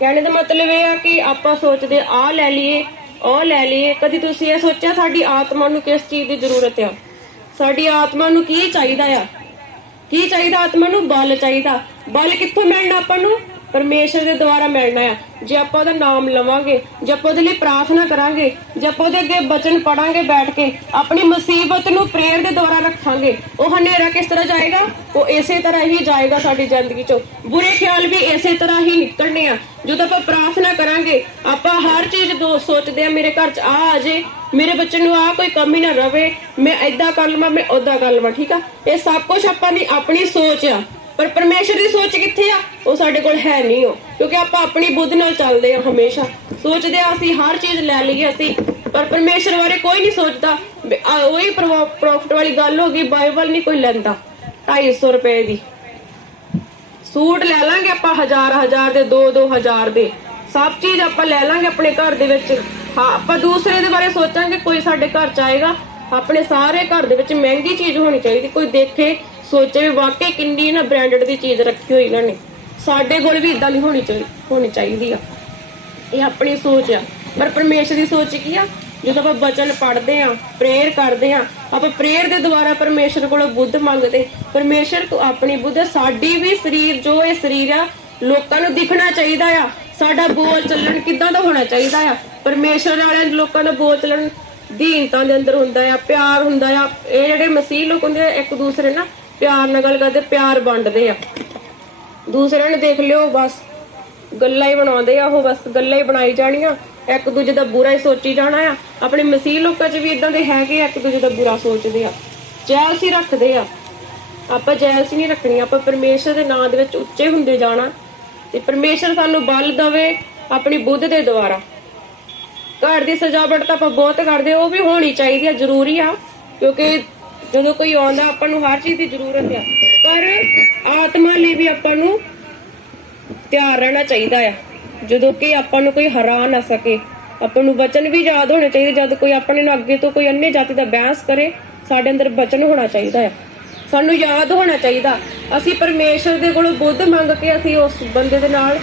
कहने का मतलब यह है कि आप सोचते आ लै लीए ਉਹ ਲੈ ਲਈਏ। कभी तुसीं ਇਹ सोचा साडी आत्मा ਨੂੰ किस चीज़ की जरूरत आ? साडी आत्मा ਨੂੰ ਕੀ ਚਾਹੀਦਾ ਆ? ਕੀ ਚਾਹੀਦਾ? आत्मा ਨੂੰ बल ਚਾਹੀਦਾ। बल कित्थों मिलना ਆਪਾਂ ਨੂੰ? परमेश्वर के द्वारा मिलना है। जे आप नाम लवांगे, जे आप लिए प्रार्थना करांगे, जे आप अगे बचन पढ़ांगे बैठ के, अपनी मुसीबत नूं प्रेयर के द्वारा रखांगे, वह हनेरा किस तरह जाएगा? वो इसे तरह ही जाएगा साडी जिंदगी चो। बुरे ख्याल भी इसे तरह ही निकलने आ। जो आप प्रार्थना करांगे, आप हर चीज दो सोचते हैं मेरे घर च आ जाए, मेरे बच्चे नूं आ कोई कमी ना रवे, मैं इदा कर लवां, मैं उदा कर लवां। ठीक है, ये सब कुछ अपनी सोच आ। पर परमेश्वर की सोच कित्थे आ? वो साडे कोल है नहीं हो, क्योंकि आप अपनी बुद्ध नाल चलदे आ। हमेशा सोचते असीं हर चीज लै लईए असीं, पर परमेश्वर बारे कोई नहीं सोचता। वही प्रॉफिट वाली गल हो गई, बाइबल नहीं कोई लैंदा। 250 रुपए दी सूट लै लांगे आपां, 1000 दे, 2-2000 दे, सब चीज आपां लै लांगे अपने घर दे विच। हाँ, आपां दूसरे दे बारे सोचांगे, कोई साडे घर च आएगा, अपने सारे घर दे विच महंगी चीज होनी चाहिए। कोई देखे सोचे भी वाकई किन्नी ना ब्रांडेड की चीज रखी हुई इन्होंने, साडे कोल भी इदां दी होनी चाहिए। ये अपनी सोच आ। पर परमेश्वर की सोच की आ? जो आप बचन पढ़ते हैं, प्रेयर करते हैं, आप प्रेयर के द्वारा परमेश्वर को बुद्ध मंगते। परमेश्वर तो अपनी बुद्ध, साडी भी शरीर जो ये शरीर आ लोकां नूं दिखना चाहिए आ। साडा बोल चलन किदां दा होना चाहिए आ? परमेश्वर वाले लोकां दा बोल चलन दीनता दे अंदर हुंदा आ, प्यार हुंदा आ। ये जिहड़े मसीह लोग हुंदे आ, एक दूसरे ना प्यार नाल गल करदे, प्यार वंडदे आ। दूसरे ने देख लियो बस गल्लां ही बनाउंदे आ, ओह बस गल्लां ही बनाई जाणियां, एक दूजे दा बुरा ही सोची जाना आ। अपने मसीह लोकां च भी इदां दे हैगे, एक दूजे दा बुरा सोचदे आ, जैलसी रखदे आ। आपां जैलसी नहीं रखनी, आपां परमेश्वर दे नाम दे विच उच्चे हुंदे जाना। ते परमेश्वर सानूं बल दवे अपनी बुद्ध दे द्वारा। घर की सजावट तो आप बहुत करते, वो भी होनी चाहिए, जरूरी आ, क्योंकि जो कोई आंदा आपां नूं हर चीज की जरूरत है। पर आत्मा लिए भी आपां नूं तैयार रहना चाहिए आ, जो कि आपां नूं कोई हरा ना सके। आपां नूं वचन भी याद होने चाहिए, जब कोई अपने नाल अगे तो कोई अन्य जाति का बहस करे, साडे अंदर वचन होना चाहिए है, सानूं याद होना चाहिए। असीं परमेश्वर दे कोलों बुद्ध मंग के असीं उस बंदे दे नाल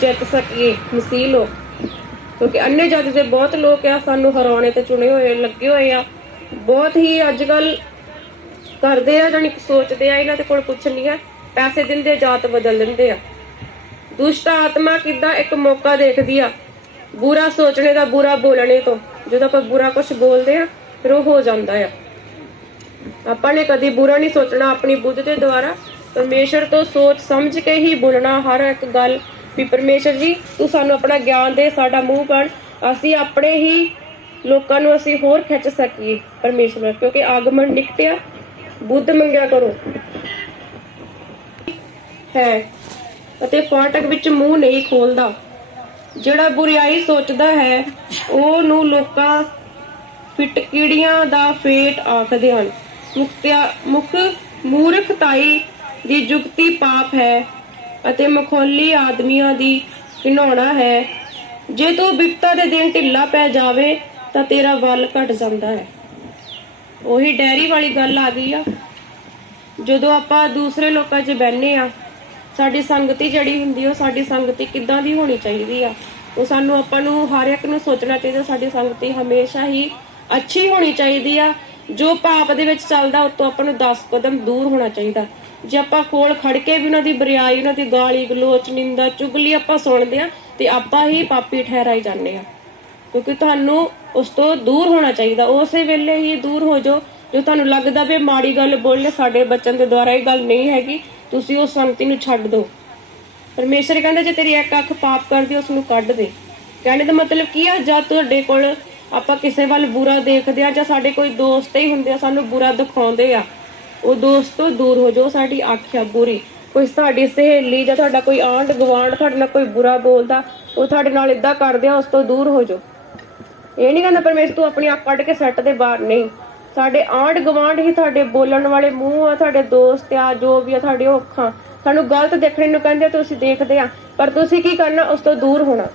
जित सकीए, मसीह लोग, क्योंकि अन्य जाति के बहुत लोग आ सानू हराने ते चुने हुए लगे हुए आ। बहुत ही अजकल करते आ, जानी सोचते आ, इन्हां दे कोल कुछ नहीं है, पैसे दिंदे जात बदल लेंदे आ। दुष्ट आत्मा किदां एक मौका देखदी आ बुरा सोचने का, बुरा बोलने तो। जो आप बुरा कुछ बोलते हैं फिर वो हो जाता है। आपां ने कभी बुरा नहीं सोचना, अपनी बुद्ध के द्वारा परमेश्वर तो सोच समझ के ही बोलना हर एक गल भी परमेश्वर जी तू सानू अपना ज्ञान दे, साडा मूँह बन, असीं अपने ही लोकां नूं असीं होर खिच सकीए परमेश्वर, क्योंकि आगमन निकटिया बुद्ध मंगिया करो है अते फाटक विच मूँह नहीं खोलदा। जिहड़ा बुराई सोचदा है ओनू लोकां फिटकीड़ियां दा फेट आखदे हन। मुख मूर्खताई दी जुगती पाप है अते मखौली आदमियां दी घिनौना है। जे तू बिपता दे दिन ढिला पै जावे तां तेरा वल घट जांदा है। ਉਹੀ ਡੈਰੀ वाली गल आ गई आ। ਜਦੋਂ ਆਪਾਂ ਦੂਸਰੇ ਲੋਕਾਂ 'ਚ ਬਹਿਨੇ ਆ, ਸਾਡੀ ਸੰਗਤੀ ਜਿਹੜੀ ਹੁੰਦੀ ਉਹ ਸਾਡੀ ਸੰਗਤੀ ਕਿੱਦਾਂ ਦੀ ਹੋਣੀ ਚਾਹੀਦੀ ਆ, ਉਹ ਸਾਨੂੰ ਆਪਾਂ ਨੂੰ ਹਰ ਇੱਕ ਨੂੰ ਸੋਚਣਾ ਚਾਹੀਦਾ। ਸਾਡੀ ਸੰਗਤੀ ਹਮੇਸ਼ਾ ਹੀ ਅੱਛੀ ਹੋਣੀ ਚਾਹੀਦੀ ਆ। ਜੋ ਪਾਪ ਦੇ ਵਿੱਚ ਚੱਲਦਾ ਉਹ ਤੋਂ ਆਪਾਂ ਨੂੰ 10 ਕਦਮ ਦੂਰ ਹੋਣਾ ਚਾਹੀਦਾ। ਜੇ ਆਪਾਂ ਕੋਲ ਖੜ ਕੇ ਵੀ ਉਹਨਾਂ ਦੀ ਬੁਰਾਈ, ਉਹਨਾਂ ਦੀ ਗਾਲੀ ਗਲੋਚ, ਨਿੰਦਾ ਚੁਗਲੀ ਆਪਾਂ ਸੁਣਦੇ ਆ ਤੇ ਆਪਾਂ ਹੀ ਪਾਪੀ ਠਹਿਰਾਈ ਜਾਂਦੇ ਆ, ਕਿਉਂਕਿ ਤੁਹਾਨੂੰ ਉਸ ਤੋਂ ਦੂਰ ਹੋਣਾ ਚਾਹੀਦਾ। ਉਸੇ ਵੇਲੇ ਹੀ ਦੂਰ ਹੋ ਜਾਓ ਜੋ ਤੁਹਾਨੂੰ ਲੱਗਦਾ ਵੀ ਮਾੜੀ ਗੱਲ ਬੋਲੇ ਸਾਡੇ ਬੱਚਨ ਦੇ ਦੁਆਰਾ ਇਹ ਗੱਲ ਨਹੀਂ ਹੈਗੀ, ਤੁਸੀਂ ਉਸ ਸੰਗਤੀ ਨੂੰ ਛੱਡ ਦਿਓ। ਪਰਮੇਸ਼ਰ ਕਹਿੰਦਾ ਜੇ ਤੇਰੀ ਇੱਕ ਅੱਖ ਪਾਪ ਕਰਦੀ ਉਸ ਨੂੰ ਕੱਢ ਦੇ। ਕਹਿਣੇ ਦਾ ਮਤਲਬ ਕੀ ਆ, ਜਦ ਤੁਹਾਡੇ ਕੋਲ ਆਪਾਂ ਕਿਸੇ ਵੱਲ ਬੁਰਾ ਦੇਖਦੇ ਆ ਜਾਂ ਸਾਡੇ ਕੋਈ ਦੋਸਤ ਹੀ ਹੁੰਦੇ ਆ ਸਾਨੂੰ ਬੁਰਾ ਦਿਖਾਉਂਦੇ ਆ, ਉਹ ਦੋਸਤ ਤੋਂ ਦੂਰ ਹੋ ਜਾਓ। ਸਾਡੀ ਅੱਖ ਆ ਬੁਰੀ, ਕੋਈ ਸਾਡੀ ਸਹੇਲੀ ਜਾਂ ਤੁਹਾਡਾ ਕੋਈ ਆਂਢ ਗੁਆਂਢ ਤੁਹਾਡੇ ਨਾਲ ਕੋਈ ਬੁਰਾ ਬੋਲਦਾ, ਉਹ ਤੁਹਾਡੇ ਨਾਲ ਇਦਾਂ ਕਰਦੇ ਆ, ਉਸ ਤੋਂ ਦੂਰ ਹੋ ਜਾਓ। ਇਹ ਨਹੀਂ ਕਹਿੰਦਾ ਪਰਮੇਸ਼ਰ ਤੂੰ ਆਪਣੀ ਅੱਖ ਕੱਢ ਕੇ ਸੱਟ ਦੇ ਬਾਹਰ, ਨਹੀਂ। ਸਾਡੇ ਆਂਢ ਗੁਆਂਢ ਹੀ ਤੁਹਾਡੇ ਬੋਲਣ ਵਾਲੇ ਮੂੰਹ ਆ, ਤੁਹਾਡੇ ਦੋਸਤ ਆ, ਜੋ ਵੀ ਆ ਤੁਹਾਡੇ ਅੱਖਾਂ ਸਾਨੂੰ ਗਲਤ ਦੇਖਣ ਨੂੰ ਕਹਿੰਦੇ, ਤੁਸੀਂ ਦੇਖਦੇ ਆ, ਪਰ ਤੁਸੀਂ ਕੀ ਕਰਨਾ, ਉਸ ਤੋਂ ਦੂਰ ਹੋਣਾ।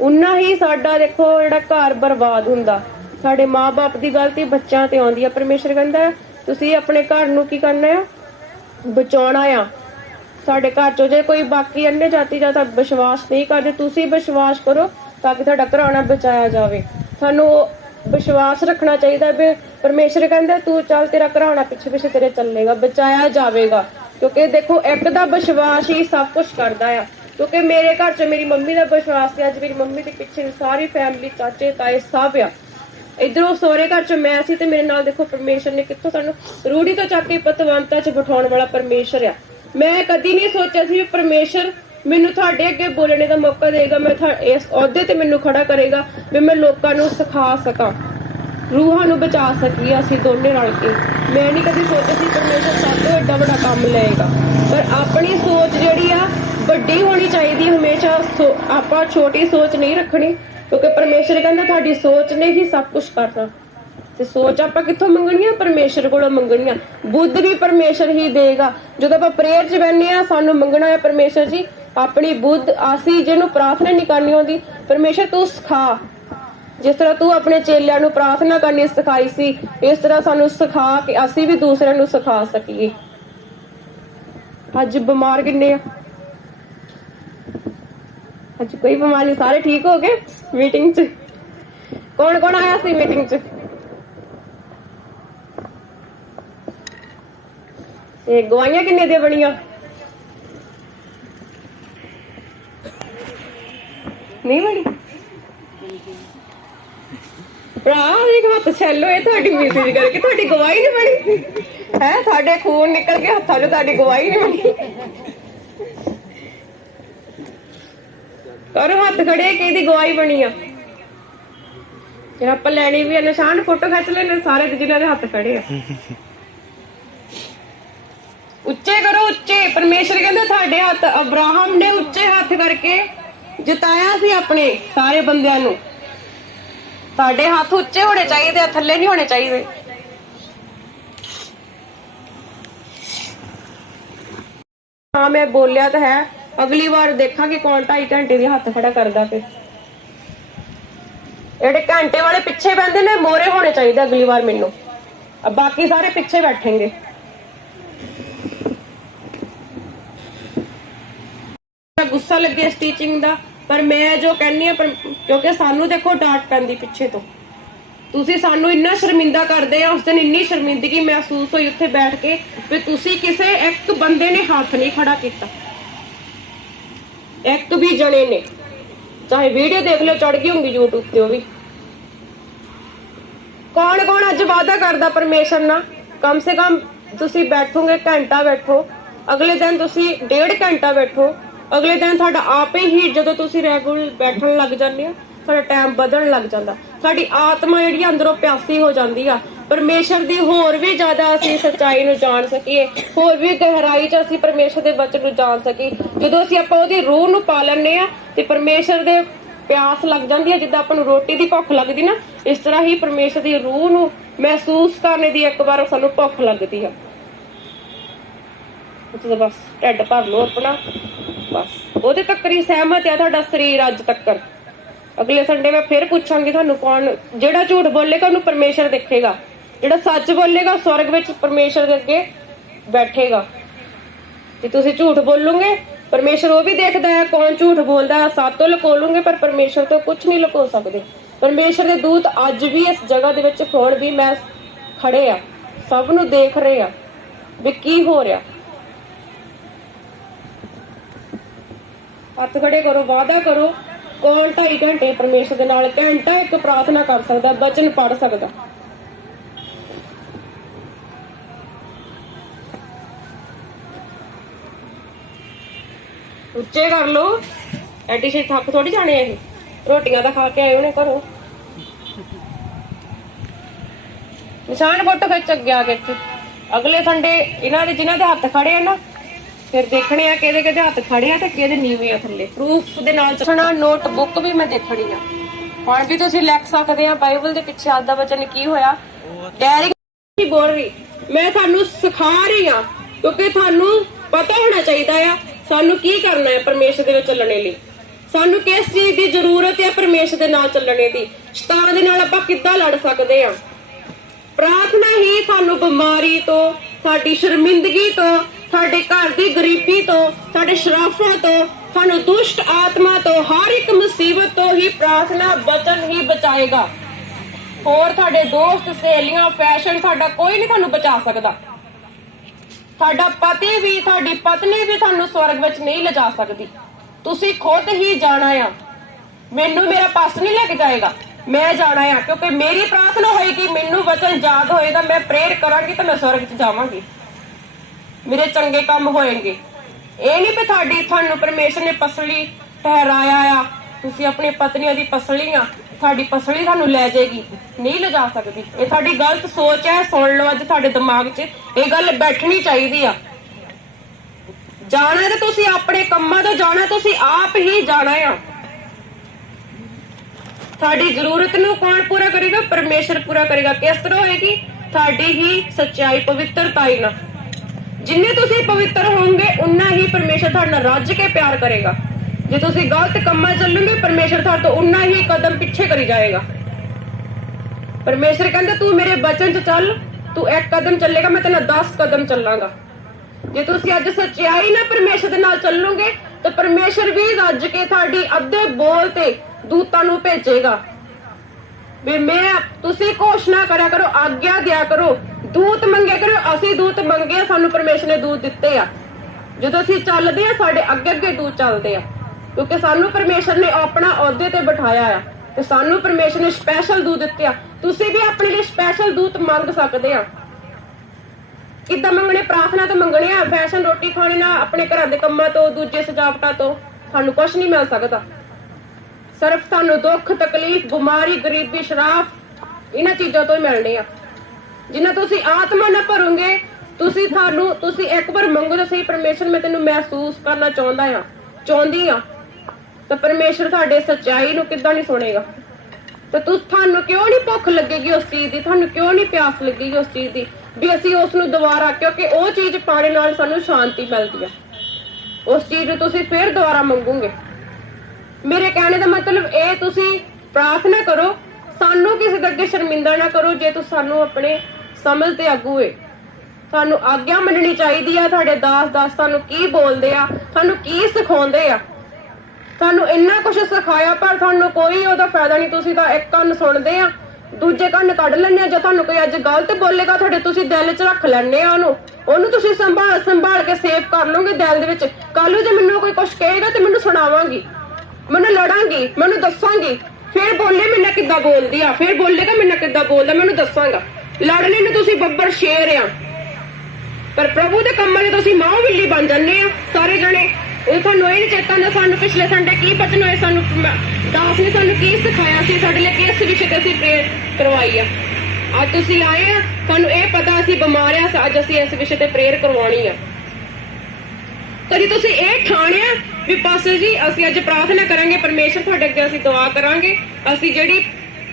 ਉਨਾ ਹੀ ਸਾਡਾ ਦੇਖੋ ਜਿਹੜਾ ਘਰ ਬਰਬਾਦ ਹੁੰਦਾ। ਸਾਡੇ ਮਾਂ-ਬਾਪ ਦੀ ਗਲਤੀ ਬੱਚਿਆਂ ਤੇ ਆਉਂਦੀ ਆ। ਪਰਮੇਸ਼ਰ ਕਹਿੰਦਾ ਤੁਸੀਂ ਆਪਣੇ ਘਰ ਨੂੰ ਕੀ ਕਰਨਾ ਆ, ਬਚਾਉਣਾ ਆ। ਸਾਡੇ ਘਰ ਚੋਂ ਜੇ ਕੋਈ ਬਾਕੀ अन्य जाति ਜਾਂ विश्वास नहीं करते, ਤੁਸੀਂ विश्वास करो ताकि ਤੁਹਾਡਾ ਘਰਾਣਾ ਬਚਾਇਆ ਜਾਵੇ। ਸਾਨੂੰ विश्वास रखना चाहिए भी परमेश्वर कहता तू चल, तेरा घराना पिछे पिछे तेरे चलेगा, बचाया जाएगा। क्योंकि देखो एक दा विश्वास ही सब कुछ करता है। क्योंकि मेरे घर च मेरी मम्मी का विश्वास है, अज मेरी मम्मी के पिछे सारी फैमिली, चाचे ताए सब आ। इधरों सोहरे घर च मैं सी ते मेरे नाल देखो परमेश्वर ने कितों सानू रूढ़ी तो चक के पतवंता च बिठाउण वाला परमेश्वर आ। मैं कदी नहीं सोचा सी परमेश्वर मैनू तुहाडे अगे बोलने का मौका देगा, मैं इस अहुदे ते मैनू खड़ा करेगा भी मैं लोकां नू सिखा सकां, रूहां नू बचा सकीए असीं दोने रल के। मैं नहीं कदी सोचा सी परमेश्वर साडे एडा बड़ा काम लएगा, पर अपनी सोच जिहड़ी आ वड्डी होनी चाहिदी। हमेशा आपां छोटी सोच नहीं रखनी, क्योंकि परमेश्वर कहंदा तुहाडी सोच ने ही सब कुछ करना। ते सोच आपां कित्थों मंगणी आ? परमेश्वर कोलों मंगणी आ। बुद्ध भी परमेश्वर ही देगा। जदों आपां प्रेयर च बैठने आ सानू मंगना है परमेश्वर जी अपनी बुद्ध, आसी जिन्हों प्रार्थना नहीं करनी होंदी परमेश्वर तू सिखा, जिस तरह तू अपने चेलियां नू प्रार्थना करनी सिखाई सी, इस तरह सानू सिखा कि असी भी दूसरे नू सिखा सकीए। अज बीमार किन्ने आ? अज कोई बीमार नहीं, सारे ठीक हो गए। मीटिंग च कौन कौन आया सी? मीटिंग च गवाइयां किन्ने दी बनियां? नहीं बनी भरा देख हथ छल होए थोड़ी मैसेज करके, थोड़ी गवाही नहीं बनी है। साडे खून निकल के हथा चो थोड़ी गवाही नहीं बनी। करो हथ खड़े कि गवाही बनी आ। फिर आप लैनी भी है निशान, फोटो खिच लेने सारे जिन्होंने हथ खड़े आ। उच्चे करो उच्चे। परमेश्वर कहंदा तुहाडे हथ, अब्राहम ने उच्चे हथ करके जिताया सी अपने सारे बंदियां नू। साडे हाथ उच्चे होने चाहिए, थल्ले नहीं होने चाहिए। हाँ मैं बोलिया तो है, अगली बार देखा कि कौन 2.5 घंटे दी हाथ खड़ा करदा। फिर जेडे घंटे वाले पिछे बहते ने मोरे होने चाहिए अगली बार मैनू, अब बाकी सारे पिछे बैठेंगे। गुस्सा लगे स्टिचिंग दा, पर मैं जो कहनी है क्योंकि सानू देखो डांट पैंदी पिछे तो, तुसी सानू इन्ना शर्मिंदा करदे आ। उस दिन इन्नी शर्मिंदगी महसूस हुई उत्थे बैठ के भी तुसी किसे एक बंदे ने हाथ नहीं खड़ा किया, एक भी जने ने। चाहे वीडियो देख लो चढ़ गई होंगी यूट्यूब पे, भी कौन कौन अज वादा करदा परमेश्वर ना कम से कम तुसी बैठोगे घंटा बैठो, अगले दिन तुसी 1.5 घंटा बैठो, अगले दिन तुहाडा आप ही जदों तुसी रेगुलर बैठण लग जांदे आ साडा टाइम बदलण लग जांदा। साडी आत्मा जिहड़ी अंदरों प्यासी हो जांदी आ परमेश्वर दी, होर भी ज्यादा असीं सच्चाई नूं जाण सकीए, होर भी गहराई च असीं परमेश्वर दे वचन नूं जाण सकीए। जदों असीं आपां ओहदी रूह नूं पा लैंदे आ ते परमेश्वर दे प्यास लग जांदी है। जिद्दां आपां नूं रोटी दी भुख लगदी ना, इस तरह ही परमेश्वर दी रूह नूं महसूस करने दी एक बार सानूं भुख लगदी आ। बस ढिड भर लो अपना, बस ओहदे तक्कर ही सहमत है तुहाडा शरीर अज तक्कर। अगले संडे मैं फिर पूछांगी थानू कौन जेड़ा झूठ बोलेगा उन्हें परमेश्वर देखेगा, जेड़ा सच बोलेगा स्वर्ग विच परमेश्वर दे अगे बैठेगा। जे तुसीं झूठ बोलोगे परमेश्वर वो भी देखदा है कौन झूठ बोलदा है। सातों लुको लूंगे पर परमेश्वर तो कुछ नहीं लुको सकदे। परमेश्वर दे दूत अज भी इस जगह दे विच हुण भी मैं खड़े आ, सब नूं देख रहे आ भी की हो रहा। हथ खड़े करो, वादा करो कौन 2.5 घंटे परमेश्वर दे नाल घंटा एक प्रार्थना कर सकदा, वचन पढ़ सकदा। उच्चे कर लो, एडी छे थक थोड़ी जाने ये, रोटियां तो खा के आए होने घरों। निशान फोटो खिच अगे आ गए। अगले संडे इन्हां दे जिन्हां दे हथ खड़े हैं ना, फिर देखने आ किहदे किहदे हथ खड़े आ ते किहदे नीवे आ थल्ले। प्रूफ दे नाल चढ़ना नोटबुक भी मैं देखनी आ। हुण भी तुसीं लिख सकदे आ बाइबल दे पिछे आज दा वचन की होया। डायरी नहीं बोल रही, मैं थानू सिखा रही हां क्योंकि थानू पता होना चाहिए आ सानू की करना है परमेश्वर दे विच चलने लई। सानू किस चीज की जरूरत है परमेश्वर दे नाल चलने दी, शैतान दे नाल आपां किद्दां लड़ सकदे आ। प्रार्थना ही सानू बीमारी तो, साडी शर्मिंदगी तो, ਤੁਹਾਡੇ ਘਰ ਦੀ ਗਰੀਬੀ ਤੋਂ, ਸਾਡੇ ਸ਼ਰਾਫਾਂ ਤੋਂ, ਤੁਹਾਨੂੰ ਦੁਸ਼ਟ ਆਤਮਾ ਤੋਂ, ਹਰ ਇੱਕ ਮੁਸੀਬਤ ਤੋਂ ਹੀ ਪ੍ਰਾਰਥਨਾ ਬਚਨ ਹੀ ਬਚਾਏਗਾ। ਹੋਰ ਤੁਹਾਡੇ ਦੋਸਤ, ਸਹੇਲੀਆਂ, ਫੈਸ਼ਨ, ਸਾਡਾ ਕੋਈ ਨਹੀਂ ਤੁਹਾਨੂੰ ਬਚਾ ਸਕਦਾ। ਤੁਹਾਡਾ ਪਤੀ ਵੀ, ਤੁਹਾਡੀ ਪਤਨੀ ਵੀ ਤੁਹਾਨੂੰ ਸਵਰਗ ਵਿੱਚ ਨਹੀਂ ਲਿਜਾ ਸਕਦੀ। ਤੁਸੀਂ ਖੁਦ ਹੀ ਜਾਣਾ ਆ। ਮੈਨੂੰ ਮੇਰਾ ਪਾਸ ਨਹੀਂ ਲੈ ਕੇ ਜਾਏਗਾ, ਮੈਂ ਜਾਣਾ ਆ, ਕਿਉਂਕਿ ਮੇਰੀ ਪ੍ਰਾਰਥਨਾ ਹੋਏਗੀ, ਮੈਨੂੰ ਵਚਨ ਯਾਦ ਹੋਏਗਾ, ਮੈਂ ਪ੍ਰੇਅਰ ਕਰਾਂਗੀ ਤਾਂ ਮੈਂ ਸਵਰਗ 'ਚ ਜਾਵਾਂਗੀ, ਮੇਰੇ ਚੰਗੇ ਕੰਮ ਹੋਣਗੇ। ਇਹ ਨਹੀਂ ਵੀ ਤੁਹਾਨੂੰ ਪਰਮੇਸ਼ਰ ਨੇ ਪਸਲੀ ਠਹਿਰਾਇਆ ਆ, ਤੁਸੀਂ ਆਪਣੀ ਪਤਨੀਆਂ ਦੀ ਪਸਲੀ ਆ, ਤੁਹਾਡੀ ਪਸਲੀ ਤੁਹਾਨੂੰ ਲੈ ਜਾਏਗੀ, ਨਹੀਂ ਲਿਜਾ ਸਕਦੀ। ਇਹ ਤੁਹਾਡੀ ਗਲਤ ਸੋਚ ਹੈ। ਸੁਣ ਲਓ, ਅੱਜ ਤੁਹਾਡੇ ਦਿਮਾਗ 'ਚ ਇਹ ਗੱਲ ਬੈਠਣੀ ਚਾਹੀਦੀ ਆ। ਜਾਣਾ ਤਾਂ ਤੁਸੀਂ ਆਪਣੇ ਕੰਮਾਂ ਤੋਂ ਜਾਣਾ, ਤੁਸੀਂ ਆਪ ਹੀ ਜਾਣਾ ਆ। ਤੁਹਾਡੀ ਜ਼ਰੂਰਤ ਨੂੰ ਕੌਣ ਪੂਰਾ ਕਰੇਗਾ? ਪਰਮੇਸ਼ਰ ਪੂਰਾ ਕਰੇਗਾ। ਕਿਸ ਤਰ੍ਹਾਂ ਹੋਏਗੀ? ਤੁਹਾਡੀ ਹੀ ਸੱਚਾਈ, ਪਵਿੱਤਰਤਾਈ ਨਾਲ। ਜਿੰਨੇ ਤੁਸੀਂ ਪਵਿੱਤਰ ਹੋਵੋਗੇ ਉਨਾ ਹੀ ਪਰਮੇਸ਼ਰ ਤੁਹਾਡੇ ਨਾਲ ਰੱਜ ਕੇ ਪਿਆਰ ਕਰੇਗਾ। ਜੇ ਤੁਸੀਂ ਗਲਤ ਕੰਮਾਂ ਚੱਲੋਗੇ, ਪਰਮੇਸ਼ਰ ਤੁਹਾਡੇ ਤੋਂ ਉਨਾ ਹੀ ਕਦਮ ਪਿੱਛੇ ਕਰੀ ਜਾਏਗਾ। ਪਰਮੇਸ਼ਰ ਕਹਿੰਦਾ ਤੂੰ ਮੇਰੇ ਬਚਨ 'ਚ ਚੱਲ, ਤੂੰ ਇੱਕ ਕਦਮ ਚੱਲੇਗਾ, ਮੈਂ ਤੇਰੇ ਨਾਲ 10 ਕਦਮ ਚੱਲਾਂਗਾ। ਜੇ ਤੁਸੀਂ ਅੱਜ ਸੱਚਾਈ ਨਾਲ ਪਰਮੇਸ਼ਰ ਦੇ ਨਾਲ ਚੱਲੋਗੇ ਤਾਂ ਪਰਮੇਸ਼ਰ ਵੀ ਰੱਜ ਕੇ ਤੁਹਾਡੀ ਅੱਧੇ ਬੋਲ ਤੇ ਦੂਤਾਂ ਨੂੰ ਭੇਜੇਗਾ ਵੀ ਤੁਸੀਂ ਘੋਸ਼ਣਾ ਕਰਿਆ ਕਰੋ, ਆਗਿਆ ਦਿਆ ਕਰੋ, ਦੂਤ ਮੰਗਿਆ ਕਰੋ। ਅਸੀਂ ਦੂਤ ਮੰਗੇ, ਸਾਨੂੰ ਪਰਮੇਸ਼ਰ ਨੇ ਦੂਤ ਦਿੱਤੇ ਆ। ਜਦੋਂ ਅਸੀਂ ਚੱਲਦੇ ਆ, ਸਾਡੇ ਅੱਗੇ ਅੱਗੇ ਦੂਤ ਚੱਲਦੇ ਆ, ਕਿਉਂਕਿ ਸਾਨੂੰ ਪਰਮੇਸ਼ਰ ਨੇ ਆਪਣਾ ਅਹੁਦੇ ਤੇ ਬਿਠਾਇਆ ਆ ਤੇ ਸਾਨੂੰ ਪਰਮੇਸ਼ਰ ਨੇ ਸਪੈਸ਼ਲ ਦੂਤ ਦਿੱਤੇ ਆ। ਤੁਸੀਂ ਵੀ ਆਪਣੇ ਲਈ ਸਪੈਸ਼ਲ ਦੂਤ ਮੰਗ ਸਕਦੇ ਆ। ਕਿੱਦਾਂ ਮੰਗਣੇ? ਪ੍ਰਾਰਥਨਾ ਤੋਂ ਮੰਗਣੇ ਆ। ਫੈਸ਼ਨ, ਰੋਟੀ ਖਾਣੇ ਨਾਲ, ਆਪਣੇ ਘਰਾਂ ਦੇ ਕੰਮਾਂ ਤੋਂ, ਦੂਜੇ ਸਜਾਵਟਾਂ ਤੋਂ ਸਾਨੂੰ ਕੁਝ ਨਹੀਂ ਮਿਲ ਸਕਦਾ। ਸਿਰਫ ਤੁਹਾਨੂੰ ਦੁੱਖ, ਤਕਲੀਫ, ਬਿਮਾਰੀ, ਗਰੀਬੀ, ਸ਼ਰਾਫ, ਇਹਨਾਂ ਚੀਜ਼ਾਂ ਤੋਂ ਹੀ ਮਿਲਣੇ ਆ। ਜਿੰਨਾ ਤੁਸੀਂ ਆਤਮਾ ਨਾਲ ਭਰੋਗੇ, ਤੁਸੀਂ ਇੱਕ ਵਾਰ ਮੰਗੋ ਤਾਂ ਸਹੀ, ਪਰਮੇਸ਼ਰ ਮੈਂ ਤੈਨੂੰ ਮਹਿਸੂਸ ਕਰਨਾ ਚਾਹੁੰਦੀ ਆ, ਤਾਂ ਪਰਮੇਸ਼ਰ ਤੁਹਾਡੇ ਸੱਚਾਈ ਨੂੰ ਕਿੱਦਾਂ ਨਹੀਂ ਸੁਣੇਗਾ? ਤੇ ਤੁਹਾਨੂੰ ਕਿਉਂ ਨਹੀਂ ਭੁੱਖ ਲੱਗੇਗੀ ਉਸ ਚੀਜ਼ ਦੀ? ਤੁਹਾਨੂੰ ਕਿਉਂ ਨਹੀਂ ਪਿਆਸ ਲੱਗੇਗੀ ਉਸ ਚੀਜ਼ ਦੀ ਵੀ ਅਸੀਂ ਉਸ ਨੂੰ ਦੁਬਾਰਾ, ਕਿਉਂਕਿ ਉਹ ਚੀਜ਼ ਪਾਣੇ ਨਾਲ ਸਾਨੂੰ ਸ਼ਾਂਤੀ ਮਿਲਦੀ ਆ। ਉਸ ਚੀਜ਼ ਨੂੰ ਤੁਸੀਂ ਫਿਰ ਦੁਬਾਰਾ ਮੰਗੋਗੇ। ਮੇਰੇ ਕਹਿਣੇ ਦਾ ਮਤਲਬ ਇਹ, ਤੁਸੀਂ ਪ੍ਰਾਰਥਨਾ ਕਰੋ, ਸਾਨੂੰ ਕਿਸੇ ਦੇ ਅੱਗੇ ਸ਼ਰਮਿੰਦਾ ਨਾ ਕਰੋ। ਜੇ ਤੁਸੀਂ ਸਾਨੂੰ ਆਪਣੇ ਸਮਝ ਤੇ ਆਗੂ ਏ, ਤੁਹਾਨੂੰ ਆਗਿਆ ਮੰਨਣੀ ਚਾਹੀਦੀ ਆ। ਤੁਹਾਡੇ ਦਾਸ ਤੁਹਾਨੂੰ ਕੀ ਬੋਲਦੇ ਆ, ਤੁਹਾਨੂੰ ਕੀ ਸਿਖਾਉਂਦੇ ਆ, ਤੁਹਾਨੂੰ ਇੰਨਾ ਕੁਛ ਸਿਖਾਇਆ ਪਰ ਤੁਹਾਨੂੰ ਕੋਈ ਉਹਦਾ ਫਾਇਦਾ ਨਹੀਂ। ਤੁਸੀਂ ਤਾਂ ਇੱਕ ਕੰਨ ਸੁਣਦੇ ਆ, ਦੂਜੇ ਕੰਨ ਕੱਢ ਲੈਂਦੇ ਆ। ਜੇ ਤੁਹਾਨੂੰ ਕੋਈ ਅੱਜ ਗਲਤ ਬੋਲੇਗਾ, ਤੁਸੀਂ ਦਿਲ 'ਚ ਰੱਖ ਲੈਂਦੇ ਆ ਉਹਨੂੰ ਤੁਸੀਂ ਸੰਭਾਲ ਕੇ ਸੇਵ ਕਰ ਲਓਗੇ ਦਿਲ ਦੇ ਵਿੱਚ। ਕੱਲ ਨੂੰ ਜੇ ਮੈਨੂੰ ਕੋਈ ਕੁਛ ਕਹੇਗਾ ਤੇ ਮੈਨੂੰ ਸੁਣਾਵਾਂਗੀ, ਮੈਨੂੰ ਲੜਾਂਗੀ, ਮੈਨੂੰ ਦੱਸਾਂਗੀ, ਫਿਰ ਬੋਲੇ ਮੇਰੇ ਕਿੱਦਾਂ ਬੋਲਦੀ ਆ, ਫਿਰ ਬੋਲੇਗਾ ਮੇਰੇ ਕਿੱਦਾਂ ਬੋਲਦਾ, ਮੈਨੂੰ ਦੱਸਾਂਗਾ। ਲੜਨੇ ਨੂੰ ਤੁਸੀਂ ਬੱਬਰ ਸ਼ੇਰ ਆ, ਪਰ ਪ੍ਰਭੂ ਦੇ ਕੰਮਾਂ 'ਚ ਤੁਸੀਂ ਮਾਂ ਬਿੱਲੀ ਬਣ ਜਾਂਦੇ ਆ ਸਾਰੇ ਜਣੇ। ਇਹ ਤੁਹਾਨੂੰ ਇਹ ਨੀ ਚੇਤਾ ਹੁੰਦਾ ਸਾਨੂੰ ਪਿਛਲੇ ਸੰਡੇ ਕੀ ਬਚਨ ਹੋਏ, ਸਾਨੂੰ ਦਾਸ ਨੇ ਸਾਨੂੰ ਕੀ ਸਿਖਾਇਆ ਸੀ, ਸਾਡੇ ਲਈ ਕਿਸ ਵਿਸ਼ੇ ਤੇ ਅਸੀਂ ਪ੍ਰੇਅਰ ਕਰਵਾਈ ਆ। ਅੱਜ ਤੁਸੀਂ ਆਏ ਆ, ਤੁਹਾਨੂੰ ਇਹ ਪਤਾ ਅਸੀਂ ਬਿਮਾਰ ਆ, ਅੱਜ ਅਸੀਂ ਇਸ ਵਿਸ਼ੇ ਤੇ ਪ੍ਰੇਅਰ ਕਰਵਾਉਣੀ ਆ। ਕਦੀ ਤੁਸੀਂ ਇਹ ਠਾਣਿਆ ਵੀ ਪਾਸਟਰ ਜੀ ਅਸੀਂ ਅੱਜ ਪ੍ਰਾਰਥਨਾ ਕਰਾਂਗੇ, ਪਰਮੇਸ਼ਰ ਤੁਹਾਡੇ ਅੱਗੇ ਅਸੀਂ ਦੁਆ ਕਰਾਂਗੇ, ਅਸੀਂ ਜਿਹੜੀ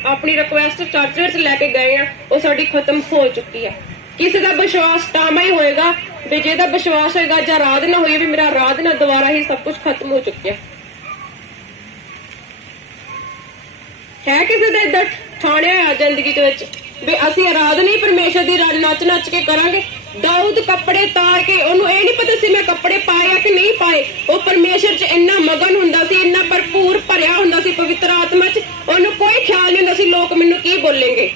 ਆਪਣੀ ਰਿਕੁਐਸਟ ਚਰਚ ਵਿੱਚ ਲੈ ਕੇ ਗਏ ਆ ਉਹ ਸਾਡੀ ਖਤਮ ਹੋ ਚੁੱਕੀ ਆ। ਕਿਸੇ ਦਾ ਵਿਸ਼ਵਾਸ ਟਾਮਾ ਹੀ ਹੋਏਗਾ ਤੇ ਜਿਹਦਾ ਵਿਸ਼ਵਾਸ ਹੋਏਗਾ ਜਾਂ ਆਰਾਧਨਾ ਹੋਈ ਵੀ ਮੇਰਾ ਆਰਾਧਨਾ ਦੁਆਰਾ ਹੀ ਸਭ ਕੁਝ ਖਤਮ ਹੋ ਚੁੱਕਿਆ ਹੈ। ਕਿਸੇ ਦਾ ਏਦਾਂ ਠਾਣਿਆ ਆ ਜ਼ਿੰਦਗੀ ਦੇ ਵਿੱਚ ਵੀ ਅਸੀਂ ਆਰਾਧਨਾ ਹੀ ਪਰਮੇਸ਼ਰ ਦੀ ਨੱਚ ਕੇ ਕਰਾਂਗੇ। ਦਾਊਦ ਕੱਪੜੇ ਤਾਰ ਕੇ, ਉਹਨੂੰ ਇਹ ਨਹੀਂ ਪਤਾ ਸੀ ਮੈਂ ਕੱਪੜੇ ਪਾਏ ਆ ਕਿ ਨਹੀਂ ਪਾਏ, ਉਹ ਪਰਮੇਸ਼ਰ 'ਚ ਇੰਨਾ ਮਗਨ ਹੁੰਦਾ ਸੀ, ਇੰਨਾ ਭਰਪੂਰ ਭਰਿਆ ਹੁੰਦਾ ਸੀ ਪਵਿੱਤਰ ਆਤਮਾ 'ਚ, ਉਹਨੂੰ ਕੋਈ ਖਿਆਲ ਨਹੀਂ ਹੁੰਦਾ ਸੀ ਲੋਕ ਮੈਨੂੰ ਕੀ ਬੋਲਣਗੇ।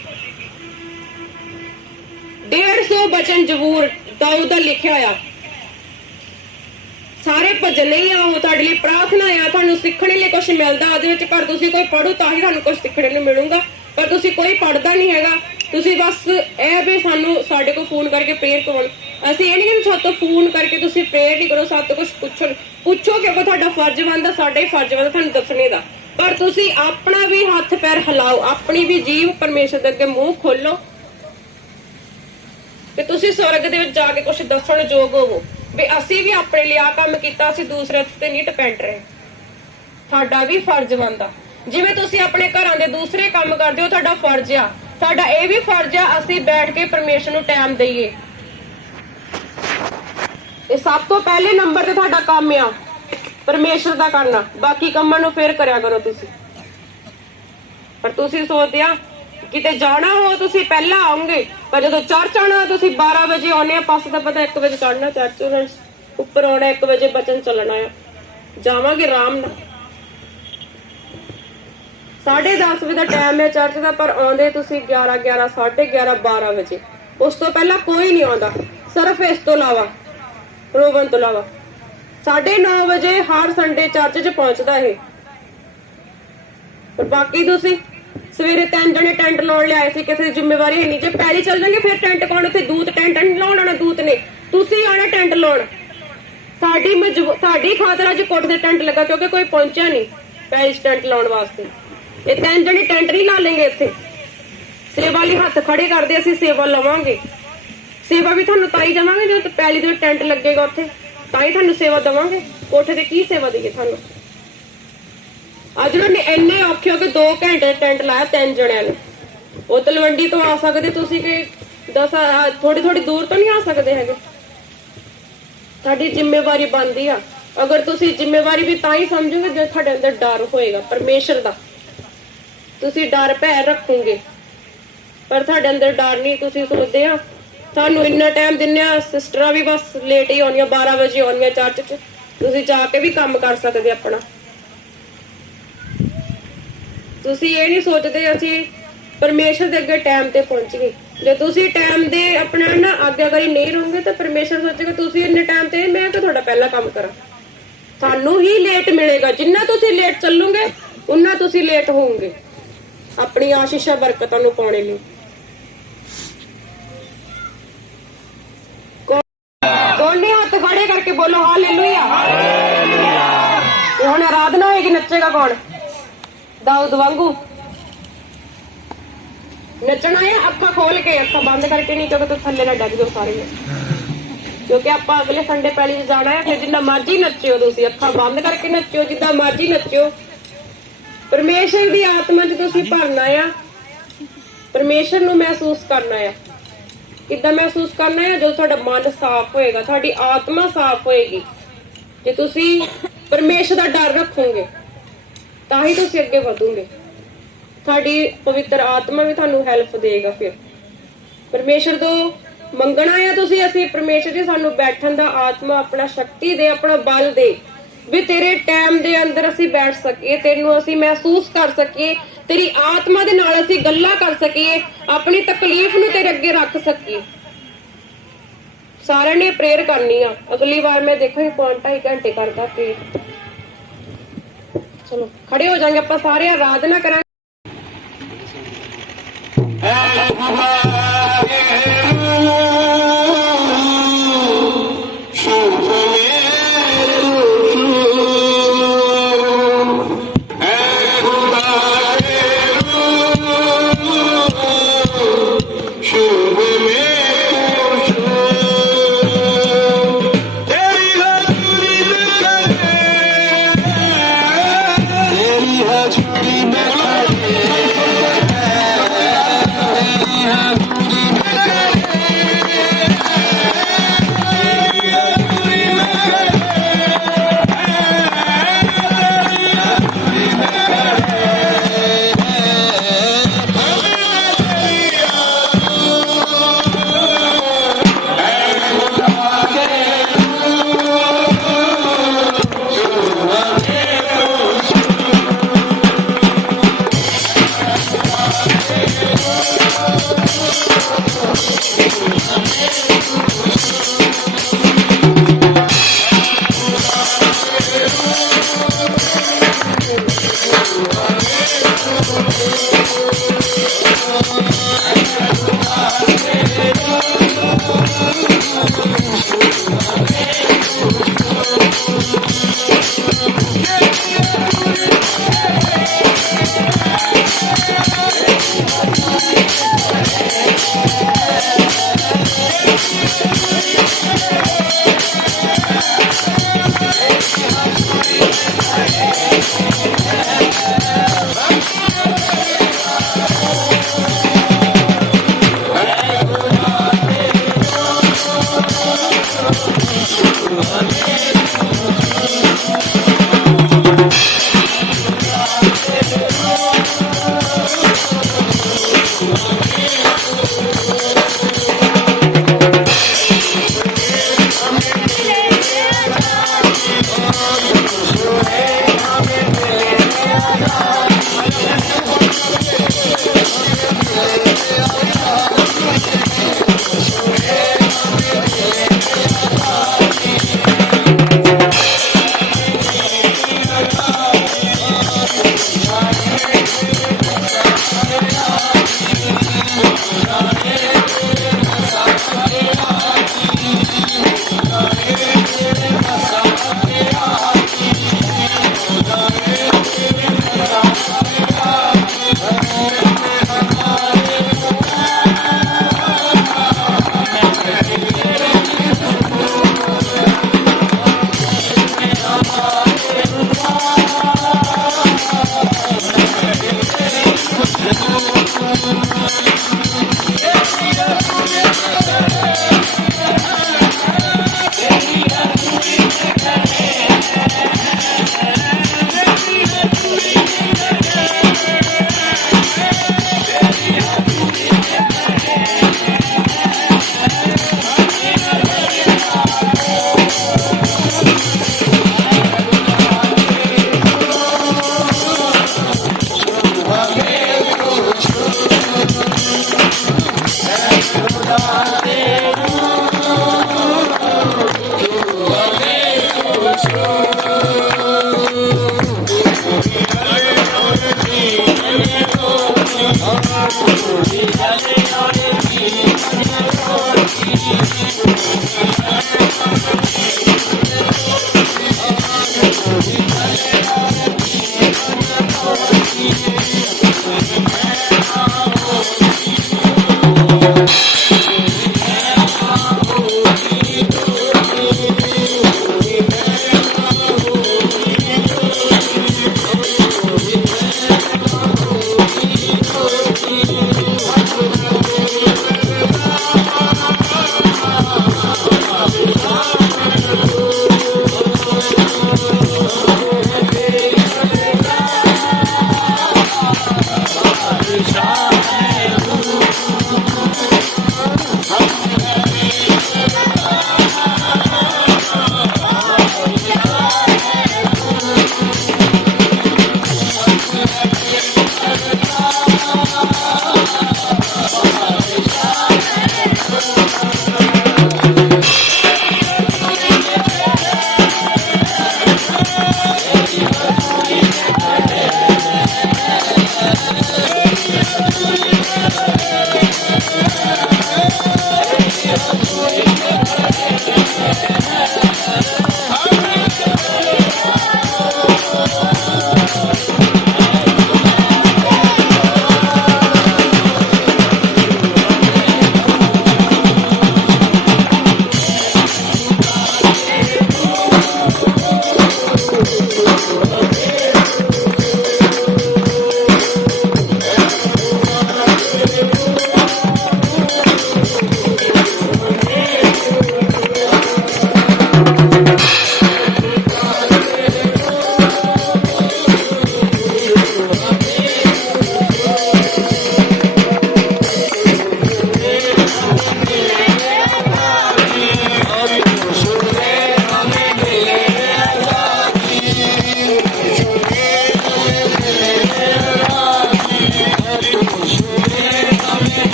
150 ਬਚਨ ਜ਼ਬੂਰ ਦਾਊਦ ਦਾ ਲਿਖਿਆ ਆ। ਸਾਰੇ ਭਜਨ ਨਹੀਂ ਆ, ਉਹ ਤੁਹਾਡੇ ਲਈ ਪ੍ਰਾਰਥਨਾ ਆ। ਤੁਹਾਨੂੰ ਸਿੱਖਣ ਲਈ ਕੁਝ ਮਿਲਦਾ ਉਹਦੇ ਵਿੱਚ, ਪਰ ਤੁਸੀਂ ਕੋਈ ਪੜੋ ਤਾਂ ਹੀ ਤੁਹਾਨੂੰ ਕੁਝ ਸਿੱਖਣ ਨੂੰ ਮਿਲੂਗਾ, ਪਰ ਤੁਸੀਂ ਕੋਈ ਪੜਦਾ ਨਹੀਂ ਹੈਗਾ। ਤੁਸੀਂ ਬਸ ਇਹ ਵੀ ਸਾਡੇ ਕੋਲ ਫੋਨ ਕਰਕੇ ਪ੍ਰੇਅਰ ਕਰੋ। ਅਸੀਂ ਇਹ ਨਹੀਂ ਕਿ ਸਾਡੇ ਤੋਂ ਫੋਨ ਕਰਕੇ ਤੁਸੀਂ ਪ੍ਰੇਅਰ ਨਹੀਂ ਕਰੋ, ਸਾਡੇ ਤੋਂ ਕੁਝ ਪੁੱਛੋ ਕਿਉਂਕਿ ਤੁਹਾਡਾ ਫਰਜ਼ ਬਣਦਾ, ਸਾਡਾ ਹੀ ਫਰਜ਼ ਬਣਦਾ ਤੁਹਾਨੂੰ ਦੱਸਣੇ ਦਾ। ਪਰ ਤੁਸੀਂ ਆਪਣਾ ਵੀ ਹੱਥ ਪੈਰ ਹਿਲਾਓ, ਆਪਣੀ ਵੀ ਜੀਭ ਪਰਮੇਸ਼ਰ ਦੇ ਅੱਗੇ ਮੂੰਹ ਖੋਲੋ ਤੇ ਤੁਸੀਂ ਸਵਰਗ ਦੇ ਵਿੱਚ ਜਾ ਕੇ ਕੁਝ ਦੱਸਣ ਯੋਗ ਹੋਵੋ ਵੀ ਅਸੀਂ ਵੀ ਆਪਣੇ ਲਈ ਆਹ ਕੰਮ ਕੀਤਾ, ਅਸੀਂ ਦੂਸਰੇ ਤੇ ਨਹੀਂ ਡਿਪੈਂਡ ਰਹੇ। ਤੁਹਾਡਾ ਵੀ ਫਰਜ਼ ਬਣਦਾ, ਜਿਵੇਂ ਤੁਸੀਂ ਆਪਣੇ ਘਰਾਂ ਦੇ ਦੂਸਰੇ ਕੰਮ ਕਰਦੇ ਹੋ, ਤੁਹਾਡਾ ਫਰਜ਼ ਆ। ਤੁਹਾਡਾ ਇਹ ਵੀ ਫਰਜ਼ ਆ ਅਸੀਂ ਬੈਠ ਕੇ ਪਰਮੇਸ਼ਰ ਨੂੰ ਟਾਈਮ ਦਈਏ। ਇਹ ਸਭ ਤੋਂ ਪਹਿਲੇ ਨੰਬਰ ਤੇ ਤੁਹਾਡਾ ਕੰਮ ਆ ਪਰਮੇਸ਼ਰ ਦਾ ਕਰਨਾ, ਬਾਕੀ ਕੰਮਾਂ ਨੂੰ ਫੇਰ ਕਰਿਆ ਕਰੋ ਤੁਸੀਂ। ਪਰ ਤੁਸੀਂ ਸੋਚਦੇ ਆ ਕਿਤੇ ਜਾਣਾ ਹੋ ਤੁਸੀਂ ਪਹਿਲਾਂ ਆਉਂਗੇ, ਪਰ ਜਦੋਂ ਚਰਚ ਆਉਣਾ ਤੁਸੀਂ 12 ਵਜੇ ਆਉਣੇ ਆ। ਪਾਸ ਦਾ ਪਤਾ 1 ਵਜੇ ਚੜਨਾ ਚਰਚ, ਉੱਪਰ ਆਉਣਾ 1 ਵਜੇ, ਬਚਨ ਚੱਲਣਾ ਆ, ਜਾਵਾਂਗੇ ਆਰਾਮ ਨਾਲ। 10:30 ਵਜੇ ਦਾ ਟਾਈਮ ਹੈ ਚਰਚ ਦਾ, ਪਰ ਆਉਂਦੇ ਤੁਸੀਂ 11, 11:30, 12 ਵਜੇ। ਉਸ ਤੋਂ ਪਹਿਲਾਂ ਕੋਈ ਨਹੀਂ ਆਉਂਦਾ, ਸਿਰਫ ਇਸ ਤੋਂ ਇਲਾਵਾ ਰੋਵਨ ਤੋਂ ਇਲਾਵਾ। 9:30 ਵਜੇ ਹਰ ਸੰਡੇ ਚਰਚ 'ਚ ਪਹੁੰਚਦਾ ਇਹ। ਪਰ ਬਾਕੀ ਤੁਸੀਂ ਸਵੇਰੇ 3 ਜਣੇ ਟੈਂਟ ਲਾਉਣ ਲਿਆਏ ਸੀ, ਕਿਸੇ ਦੀ ਜ਼ਿੰਮੇਵਾਰੀ ਨਹੀਂ। ਜੇ ਪੈਰੀ ਚੱਲ ਜਾਣਗੇ ਫਿਰ ਟੈਂਟ ਕੌਣ? ਉੱਥੇ ਦੂਤ ਟੈਂਟ ਨਹੀਂ ਲਾਉਣ ਆਉਣਾ, ਦੂਤ ਨੇ। ਤੁਸੀਂ ਆਣਾ ਟੈਂਟ ਲਾਉਣ। ਸਾਡੀ ਖਾਤਰ ਅੱਜ ਕੋਠ ਦੇ ਟੈਂਟ ਲੱਗਾ, ਕਿਉਂਕਿ ਕੋਈ ਪਹੁੰਚਿਆ ਨਹੀਂ ਪੈਰੀ ਟੈਂਟ ਲਾਉਣ ਵਾਸਤੇ। ਇਹ 3 ਜਣੇ ਟੈਂਟ ਨਹੀਂ ਲਾ ਲੈਂਗੇ ਇੱਥੇ। ਸੇਵਾ ਲਈ ਹੱਥ ਖੜੇ ਕਰਦੇ, ਅਸੀਂ ਸੇਵਾ ਲਵਾਂਗੇ। ਸੇਵਾ ਵੀ ਤੁਹਾਨੂੰ ਤਾਂ ਹੀ ਦੇਵਾਂਗੇ ਜਦੋਂ ਪੈਲੀ ਦੇ ਟੈਂਟ ਲੱਗੇਗਾ ਉੱਥੇ, ਤਾਂ ਹੀ ਤੁਹਾਨੂੰ ਸੇਵਾ ਦੇਵਾਂਗੇ। ਕੋਠੇ ਤੇ ਕੀ ਸੇਵਾ ਦੇਈਏ ਤੁਹਾਨੂੰ? ਅੱਜ ਉਹਨੇ ਇੰਨੇ ਔਖੇ ਹੋ ਕੇ 2 ਘੰਟੇ ਟੈਂਟ ਲਾਇਆ 3 ਜਣਿਆਂ ਨੇ। ਉਹ ਤਲਵੰਡੀ ਤੋਂ ਆ ਸਕਦੇ ਤੁਸੀਂ, ਕਿ 10 ਥੋੜੀ ਦੂਰ ਤੋਂ ਨਹੀਂ ਆ ਸਕਦੇ ਹੈਗੇ। ਸਾਡੀ ਜ਼ਿੰਮੇਵਾਰੀ ਬਣਦੀ ਆ। ਅਗਰ ਤੁਸੀਂ ਜ਼ਿੰਮੇਵਾਰੀ ਵੀ ਤਾਂ ਹੀ ਸਮਝੋਗੇ ਜੇ ਤੁਹਾਡੇ ਅੰਦਰ ਡਰ ਹੋਏਗਾ ਪਰਮੇਸ਼ਰ ਦਾ, ਤੁਸੀਂ ਡਰ ਭੈ ਰੱਖੋਗੇ। ਪਰ ਤੁਹਾਡੇ ਅੰਦਰ ਡਰ ਨਹੀਂ, ਤੁਸੀਂ ਸੋਚਦੇ ਆ ਸਾਨੂੰ ਇੰਨਾ ਟਾਈਮ ਦਿੰਨੇ ਆ, ਸਿਸਟਰਾਂ ਵੀ ਬਸ ਲੇਟ ਹੀ ਆਉਣੀਆਂ, 12 ਵਜੇ ਆਉਣੀਆਂ ਚਰਚ 'ਚ। ਤੁਸੀਂ ਜਾ ਕੇ ਵੀ ਕੰਮ ਕਰ ਸਕਦੇ ਆਪਣਾ। ਤੁਸੀਂ ਇਹ ਨਹੀਂ ਸੋਚਦੇ ਅਸੀਂ ਪਰਮੇਸ਼ਰ ਦੇ ਅੱਗੇ ਟਾਈਮ ਤੇ ਪਹੁੰਚ ਗਏ। ਜੇ ਤੁਸੀਂ ਟਾਈਮ ਦੇ ਆਪਣਾ ਨਾ ਆਗਿਆਕਾਰੀ ਨਹੀਂ ਰਹੋਗੇ ਤਾਂ ਪਰਮੇਸ਼ਰ ਸੋਚੇਗਾ ਤੁਸੀਂ ਇੰਨੇ ਟਾਈਮ ਤੇ, ਮੈਂ ਤਾਂ ਤੁਹਾਡਾ ਪਹਿਲਾ ਕੰਮ ਕਰਾਂ। ਤੁਹਾਨੂੰ ਹੀ ਲੇਟ ਮਿਲੇਗਾ। ਜਿੰਨਾ ਤੁਸੀਂ ਲੇਟ ਚੱਲੋਗੇ ਉਨਾ ਤੁਸੀਂ ਲੇਟ ਹੋਵੋਗੇ ਆਪਣੀ ਆਸ਼ੀਸ਼ਾਂ ਬਰਕਤਾਂ ਨੂੰ ਪਾਉਣੇ ਲਈ। ਦੋਨੇ ਹੱਥ ਖੜੇ ਕਰਕੇ ਬੋਲੋ ਹਾਲੇਲੂਇਆ। ਹੁਣ ਆਰਾਧਨਾ ਹੋਏਗੀ, ਨੱਚੇਗਾ ਕੌਣ? ਦਾਊਦ ਵਾਂਗੂ ਨੱਚਣਾ ਹੈ। ਅੱਖਾਂ ਖੋਲ ਕੇ, ਅੱਖਾਂ ਬੰਦ ਕਰਕੇ ਨਹੀਂ, ਕਿਉਂਕਿ ਤੁਸੀਂ ਥੱਲੇ ਨਾ ਡੱਗ ਜਾਓ ਸਾਰੇ। ਕਿਉਂਕਿ ਆਪਾਂ ਅਗਲੇ ਸੰਡੇ ਪਹਿਲੀ ਚ ਜਾਣਾ ਹੈ। ਫਿਰ ਜਿੰਨਾ ਮਰਜ਼ੀ ਨੱਚਿਓ, ਤੁਸੀਂ ਅੱਖਾਂ ਬੰਦ ਕਰਕੇ ਨੱਚਿਓ, ਜਿੱਦਾਂ ਮਰਜ਼ੀ ਨੱਚਿਓ। ਪਰਮੇਸ਼ਰ ਦੀ ਆਤਮਾ 'ਚ ਤੁਸੀਂ ਭਰਨਾ ਆ, ਪਰਮੇਸ਼ਰ ਨੂੰ ਮਹਿਸੂਸ ਕਰਨਾ ਆ। ਕਿੱਦਾਂ ਮਹਿਸੂਸ ਕਰਨਾ ਹੈ? ਜਦੋਂ ਤੁਹਾਡਾ ਮਨ ਸਾਫ਼ ਹੋਏਗਾ, ਤੁਹਾਡੀ ਆਤਮਾ ਸਾਫ਼ ਹੋਏਗੀ। ਜੇ ਤੁਸੀਂ ਪਰਮੇਸ਼ਰ ਦਾ ਡਰ ਰੱਖੋਗੇ ਤਾਂ ਹੀ ਤੁਸੀਂ ਅੱਗੇ ਵਧੋਗੇ। ਤੁਹਾਡੀ ਪਵਿੱਤਰ ਆਤਮਾ ਵੀ ਤੁਹਾਨੂੰ ਹੈਲਪ ਦੇਗਾ। ਫਿਰ ਪਰਮੇਸ਼ਰ ਤੋਂ ਮੰਗਣਾ ਹੈ ਤੁਸੀਂ, ਅਸੀਂ ਪਰਮੇਸ਼ਰ ਜੀ ਸਾਨੂੰ ਬੈਠਣ ਦਾ ਆਤਮਾ, ਆਪਣਾ ਸ਼ਕਤੀ ਦੇ, ਆਪਣਾ ਬਲ ਦੇ, ਵੀ ਤੇਰੇ ਟਾਈਮ ਦੇ ਅੰਦਰ ਅਸੀਂ ਬੈਠ ਸਕੀਏ, ਤੈਨੂੰ ਅਸੀਂ ਮਹਿਸੂਸ ਕਰ ਸਕੀਏ, ਤੇਰੀ ਆਤਮਾ ਦੇ ਨਾਲ ਅਸੀਂ ਗੱਲਾਂ ਕਰ ਸਕੀਏ, ਆਪਣੀ ਤਕਲੀਫ ਨੂੰ ਤੇਰੇ ਅੱਗੇ ਰੱਖ ਸਕੀਏ। ਸਾਰਿਆਂ ਨੇ ਪ੍ਰੇਅਰ ਕਰਨੀ ਆ। ਅਗਲੀ ਵਾਰ ਮੈਂ ਦੇਖਾਂਗੀ 2.5 ਘੰਟੇ ਕਰਦਾ ਪ੍ਰੇਅਰ। ਚਲੋ ਖੜੇ ਹੋ ਜਾਾਂਗੇ ਆਪਾਂ ਸਾਰੇ, ਆਰਾਧਨਾ ਕਰਾਂਗੇ। Yeah.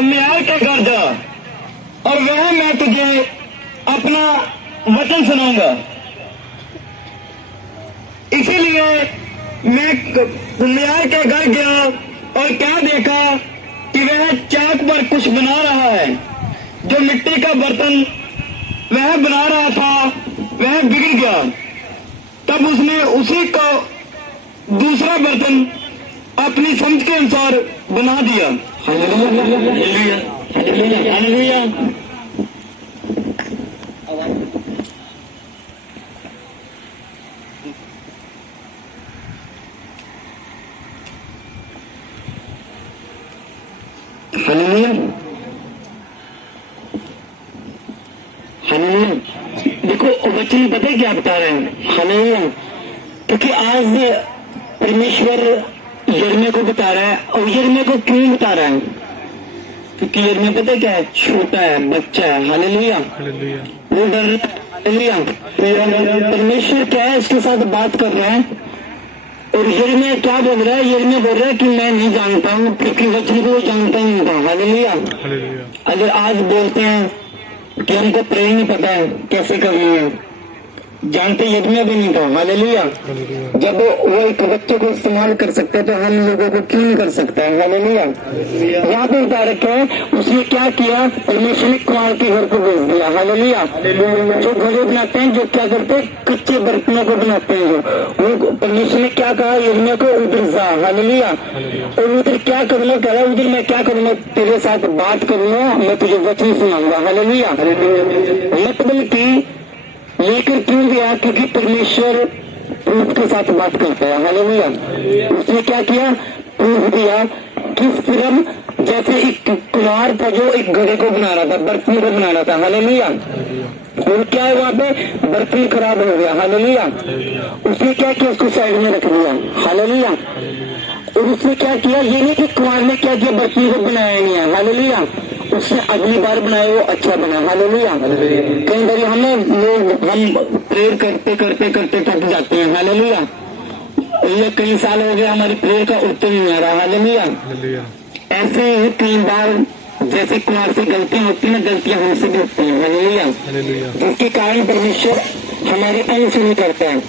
कमियार के घर जा और वह मैं तुझे अपना वचन सुनाऊंगा। इसीलिए मैं कमियार के घर गया और क्या देखा कि वह चाक पर कुछ बना रहा है। जो मिट्टी का बर्तन वह बना रहा था वह बिगड़ गया। तब उसने उसी को दूसरा बर्तन अपनी समझ के अनुसार बना दिया। Hallelujah, hallelujah, hallelujah, hallelujah. Hallelujah, hallelujah. देखो बच्चे पता है क्या बता रहे हैं? हालेलुया। क्योंकि आज परमेश्वर यिर्मयाह को बता रहा है। और यिर्मयाह को क्यों बता रहा है? क्योंकि यिर्मयाह पता है क्या है? छोटा है, बच्चा है। हालेलुया, वो डर रहा है। हालेलुया। परमेश्वर क्या है, इसके साथ बात कर रहा है। और यिर्मयाह क्या बोल रहा है? यिर्मयाह बोल रहा है कि मैं नहीं जानता हूँ, क्योंकि वचन को जानता ही नहीं था। हालेलुया। अगर आज बोलते हैं कि हमको प्रेयर नहीं पता है कैसे करनी है, जानते यिर्मयाह भी नहीं था। हालेलुया। जब वो एक बच्चे को इस्तेमाल कर सकते हैं तो हम लोगों को क्यों नहीं कर सकता है? हालेलुया। यहाँ पे बता रखा है उसने क्या किया? परमेश्वर ने कुआं के घर को भेज दिया। हालेलुया। जो घड़े बनाते हैं, जो क्या करते हैं, कच्चे बर्तनों को बनाते हैं, वो परमेश्वर ने क्या कहा यिर्मयाह को? उधर जा। हालेलुया। और उधर क्या करना कह रहा है? उधर मैं क्या करूंगा? तेरे साथ बात करूंगा, मैं तुझे वचन सुनाऊंगा। हालेलुया। मतलब की लेकर क्यों दिया? क्योंकि परमेश्वर प्रूफ के साथ बात करता है। हालेलुया। उसने क्या किया? प्रूफ दिया। किस तरह? जैसे एक कुम्हार था जो एक घड़े को बना रहा था, बर्तन को बना रहा था। हालेलुया। और क्या है वहां पे? बर्तन खराब हो गया। हालेलुया। उसने क्या किया? उसको साइड में रख दिया। हालेलुया। और उसने क्या किया? ये नहीं कि कुम्हार ने क्या किया? बर्तन को बनाया नहीं है। हालेलुया। उसने अगली बार बनाया, वो अच्छा बना। हालेलुया। कई बार हम प्रेयर करते करते करते थक जाते हैं। हालेलुया। ये कई साल हो गए हमारी प्रेयर का उत्तर नहीं आ रहा। हालेलुया। ऐसे ही कई बार जैसे कुमार से गलतियां होती है ना, गलतियां हमसे भी होती हैं। हालेलुया। जिसके कारण परमेश्वर हमारी अनसुनी करता है,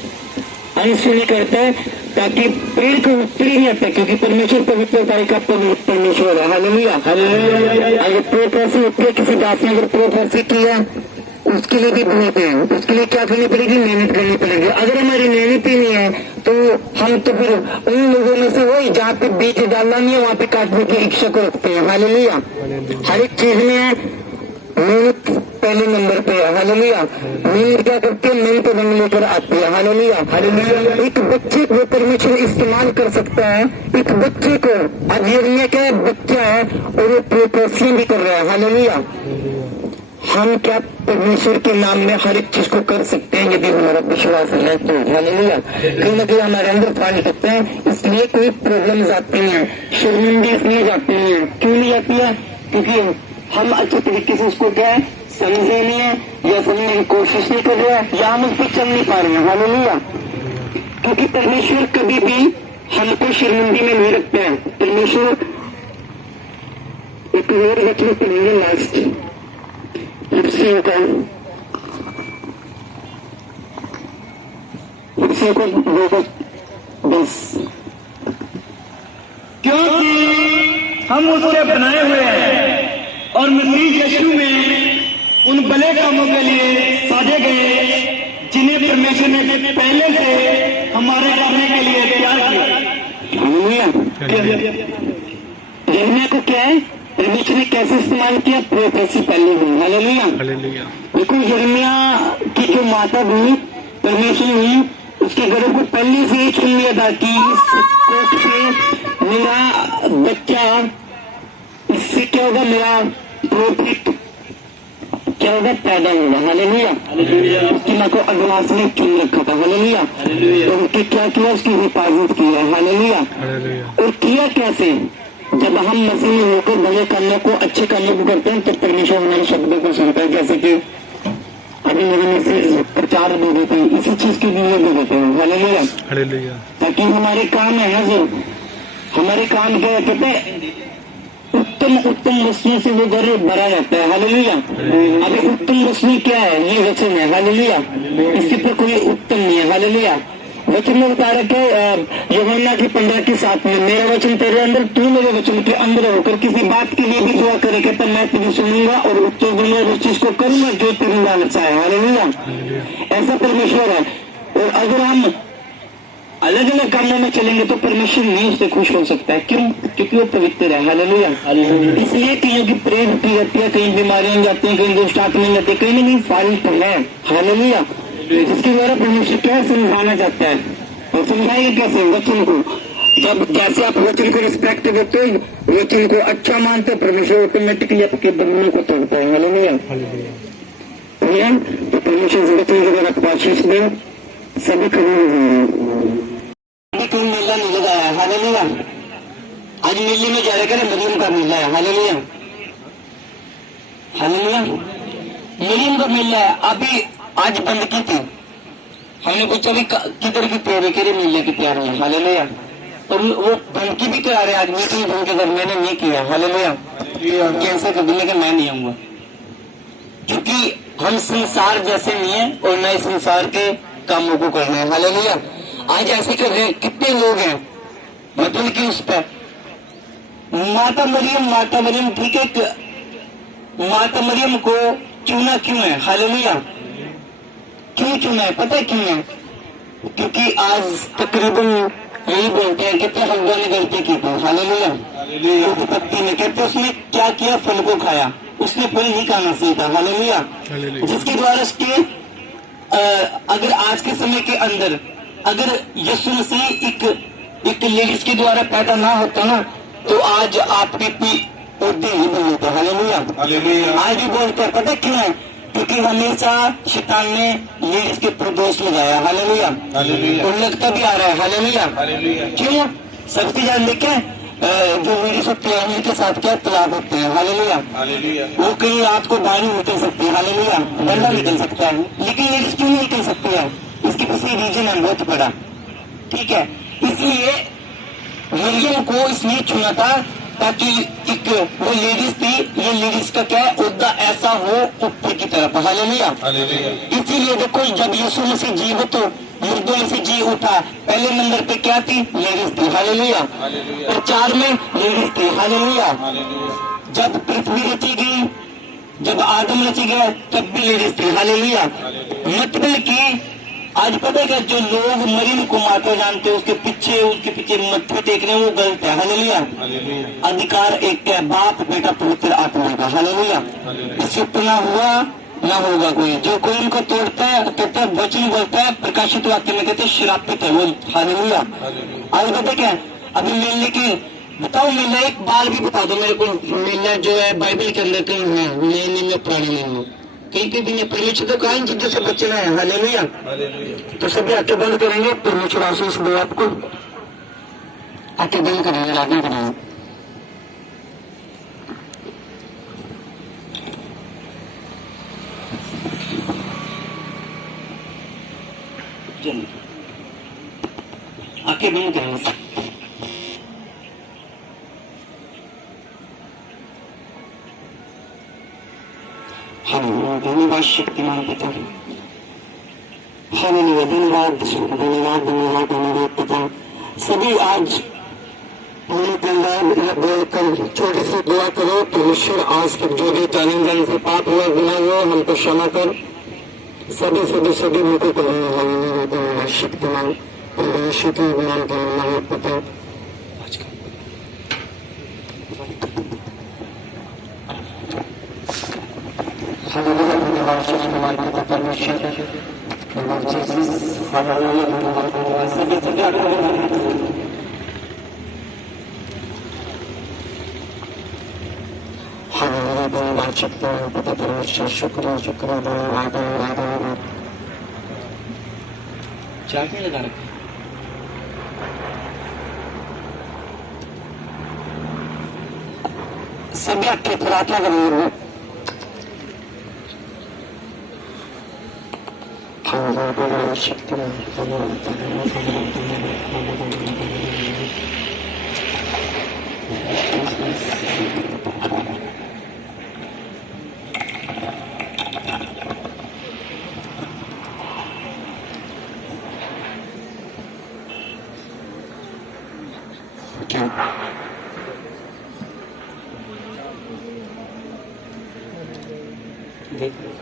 अनसुनी करता है, ताकि प्रेयर को उत्तर ही नहीं आता। क्योंकि परमेश्वर पवित्रता का परमेश्वर है। हालेलुया। अगर प्रेयर ऐसे होती है, किसी बात ने अगर प्रेयर ऐसे किया, उसके लिए भी बहुत है। उसके लिए क्या करनी पड़ेगी? मेहनत करनी पड़ेगी। अगर हमारी मेहनत ही नहीं है तो हम तो फिर उन लोगों में से वही जहाँ पे बीज डालना नहीं है वहाँ पे काटने की इच्छा को रखते हैं। हालेलुया। हर एक चीज में मेहनत पहले नंबर पे है। हालेलुया। मेहनत क्या करती है? मेहनत रंग लेकर आती है। हालेलुया। एक बच्चे को परमेश्वर इस्तेमाल कर सकता है। एक बच्चे को, अब यिर्मयाह क्या है? बच्चा है और वो प्रोफेसियां भी कर रहा है। हालेलुया। हम क्या परमेश्वर के नाम में हर एक चीज को कर सकते हैं यदि हमारा विश्वास है तो। हालेलुया। कहीं ना कहीं हमारे अंदर फाल सकते हैं, इसलिए कोई प्रॉब्लम आती है, शर्मिंदगी इसलिए जाती है। क्यों नहीं जाती है? क्योंकि हम अच्छे तरीके से उसको क्या है? समझे नहीं है, या समझने की कोशिश नहीं कर रहे हैं, या हम उस पर चल नहीं पा रहे हैं। हालेलुया। क्योंकि परमेश्वर कभी भी हमको शर्मिंदगी में नहीं रखते हैं। परमेश्वर एक और वचन पढ़ेंगे लास्ट बस, क्योंकि हम उसके बनाए हुए हैं और मसीह यीशु में उन भले कामों के लिए साजे गए जिन्हें परमेश्वर ने पहले से हमारे करने के लिए तैयार किया। यिर्मयाह को क्या है? परमेश्वर ने कैसे इस्तेमाल किया? प्रोफेसी पहले हुई। हालेलुया। देखो यिर्मयाह की जो माता भी परमेश्वर ने उसके घरों को पहले से ही चुन लिया था कि इस कोख से मेरा बच्चा, इससे क्या होगा? मेरा प्रोफिट क्या होगा? पैदा होगा। हालेलुया। उसकी माँ को एडवांस में चुन रखा था। हालेलुया। तो उनके क्या किया? उसकी हिफाजत की है। हालेलुया। और किया कैसे? जब हम मसीह में होकर भले कामों को, अच्छे कामों को करते हैं तो परमेश्वर हमारे शब्दों को सुनता है। जैसे कि अभी मेरे मैसेज प्रचार दे देते हैं, इसी चीज के लिए दे देते हैं। हालेलुया। ताकि हमारे काम है जो हमारे काम क्या कहते हैं? उत्तम उत्तम वस्तुओं से वो घर भरा जाता है। हालेलुया। अभी उत्तम वस्तु क्या है? ये वचन है। हालेलुया। इसके ऊपर कोई उत्तम नहीं है। हालेलुया। वचन में बता रखे यूहन्ना की 15:7 में, मेरा वचन तेरे अंदर, तू मेरे वचन के अंदर होकर किसी बात के लिए भी दुआ करेगा तब मैं तुझे सुनूंगा और उत्तर दूंगा, उस चीज को करूंगा जो तेरी लालसा है। हालेलुया। ऐसा परमेश्वर है। और अगर हम अलग अलग कामों में चलेंगे तो परमेश्वर नहीं उससे खुश हो सकता है। क्यों? क्योंकि वो पवित्र है। हालेलुया। इसलिए कईयों की प्रेम होती रहती है, कहीं बीमारियां जाती हैं, कहीं दुष्ट आत्माएं जाती है, कहीं ना कहीं फाल्ट है। हालेलुया। जिसके द्वारा परमेश्वर क्या समझाना चाहता है और समझाएगा कैसे? वचन को। जब जैसे आप वचन को रिस्पेक्ट करते हो, वचन को अच्छा मानते हो, परमेश्वर ऑटोमेटिकली आपके बंधनों को तोड़ता है। हालेलुया। तो परमेश्वर वचन के द्वारा आपको आशीष दे। सभी कोई मेला नहीं लगाया है। हालेलुया। आज मेले में जा रहे मरियम का मेला है। हालेलुया। हालेलुया। मरियम का मेला है। अभी आज बंद की थी, हमने पूछा भी किधर की तैयारी करे? मेले की तैयारी है। हालेलुया। और वो बंद की भी करा रहे। आज मीटिंग बंद के घर मैंने नहीं किया। हालेलुया। कैंसर कर दिया कि मैं नहीं आऊंगा, क्योंकि हम संसार जैसे नहीं है और नए संसार के कामों को करना है। हालेलुया। आज ऐसे कर रहे हैं, कितने लोग हैं मतलब कि उस पर माता मरियम ठीक है, माता मरियम को चुना क्यों है? हालेलुया। क्यों चुना है? पता है क्यों है? क्योंकि आज तकरीबन यही बोलते हैं, कहते हव्वा ने गलती की थी। हालेलुया। उत्पत्ति में कहते उसने क्या किया? फल को खाया, उसने फल नहीं खाना चाहिए था। हालेलुया। जिसके द्वारा उसके अगर आज के समय के अंदर अगर यीशु मसीह एक लेडीज के द्वारा पैदा ना होता ना, तो आज आपके औहदे ही बन होते। हालेलुया। आज भी बोलते हैं, पता क्यों है? क्योंकि हमेशा शैतान ने लेडीज के ऊपर दोष लगाया। हालेलुया। और लगता भी आ रहा है। हालेलुया। क्यों? सबकी जान देखे जो लेडीज होती है उनके साथ क्या तलाक होते हैं। हालेलुया। वो कहीं रात को बाहर नहीं निकल सकती है। हालेलुया। बंदा निकल सकता है, लेकिन लेडीज क्यों नहीं निकल सकती है? इसके पीछे रीजन है बहुत बड़ा। ठीक है। इसलिए मरियम को इसलिए चुना था ताकि एक वो लेडीज थी, ये लेडीज का क्या है? ओहदा ऐसा हो ऊपर की तरफ। हालेलुया। इसीलिए देखो जब यीशु मसीह जीवित हो, मुर्दों में से जी उठा, पहले नंबर पे क्या थी? लेडीज थी। हालेलुया। प्रचार में लेडीज थी। हालेलुया। जब पृथ्वी रची गई, जब आदम रची गया, तब भी लेडीज थी। हालेलुया। मतलब कि आज पता है जो लोग मरियम को माता जानते हैं, उसके पीछे मत्थे टेक रहे हैं, वो गलत है। हालेलुया। अधिकार एक है, बाप बेटा पवित्र आत्मा का। हालेलुया। इससे ऊपर ना हुआ ना होगा कोई। जो कोई उनको तोड़ता है, कहता है वचन बोलता है, प्रकाशित वाक्य में कहते हैं श्रापित है वो। हालेलुया। आज पता क्या अभी मेले की बताओ, मेला एक बार भी बता दो मेरे को, मेला जो है बाइबल के अंदर कहीं है? नए नियम में, पुराने नियम में, कहीं पे भी नहीं। परमेश्वर तो कहा इन चीजों से बचना है। हालेलुया। तो सभी आंखें बंद करेंगे, परमेश्वर आशीष दे आपको। आंखें बंद करेंगे, आगे करेंगे। आंखें बंद करेंगे। धन्यवाद शक्तिमान पिता। हालेलुया। धन्यवाद धन्यवाद धन्यवाद धन्यवाद पिता। सभी आज बोलकर छोटे से दुआ करो, परमेश्वर आज तक जो भी जाने से पाप हुआ गुनाह हुआ हमको क्षमा कर। सभी सभी सभी मुझको करो शक्तिमान परमेश्वर के नाम का नाम पिता। हालेलुया। धन्यवाद शक्तिमान पिता परमेश्वर। धन्यवाद जीसस। हालेलुया। धन्यवाद सभी सभी हालेलुया। धन्यवाद शक्तिमान पिता परमेश्वर। शुक्र शुक्र धन्यवाद धन्यवाद धन्यवाद। चाक नहीं लगा रखा। सभी आपके प्रार्थना करेंगे। शक्तिमान धन्यवाद। देख लो